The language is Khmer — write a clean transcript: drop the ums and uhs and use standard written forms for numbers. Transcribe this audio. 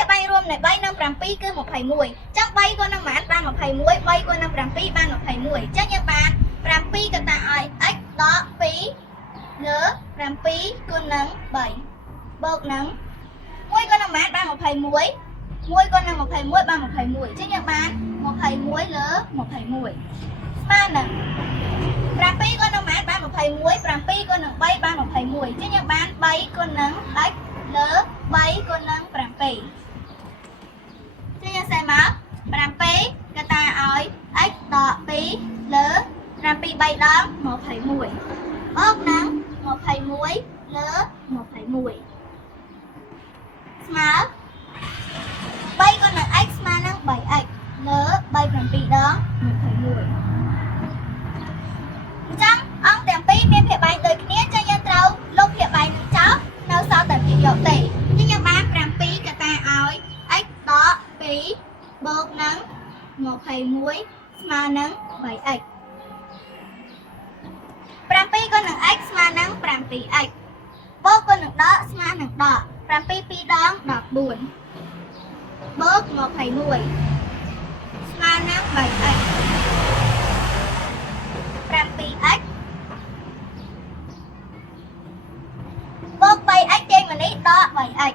ភាគ3រួមនៃ3និង7គឺ21អញ្ចឹង3គុណនឹងប៉ុន្មានបាន21 3គុណនឹង7បាន21អញ្ចឹងយើងបាន7កតាឲ្យ x ដក2លើ7គុណនឹង3បូកនឹង1គុណនឹងប៉ុន្មានបាន21 1គុណនឹង21បាន21អញ្ចឹងយើងបាន21លើ21ស្មើនឹង7គុណនឹងប៉ុន្មានបាន21 7គុណនឹង3បាន21អញ្ចឹងយើងបាន3គុណនឹង x លើ3គុណនឹង7ជាយើងសេមក7កតាឲ្យ x ដក2លើ7 3ដង21បូកនឹង21លើ21ស្មើ3គុណនឹង x ស្មើនឹង 3x លើ3 7ដង21អញ្ចឹងអង្គទាំងពីរមានភាគបែកដូចគ្នាចឹងយើងត្រូវលុបភាគបែកនឹងចោលនៅសល់តែភាគយកទេចឹងយើងបាន7កតាឲ្យ x ដក2បូកនឹង21ស្មើនឹង 3x 7គុណនឹង x ស្មើនឹង 7x បូកគុណនឹងដកស្មើនឹងដក7 2ដង14បូក21ស្មើនឹង 3x 7x បូក 3x ចេញមកនេះដក 3x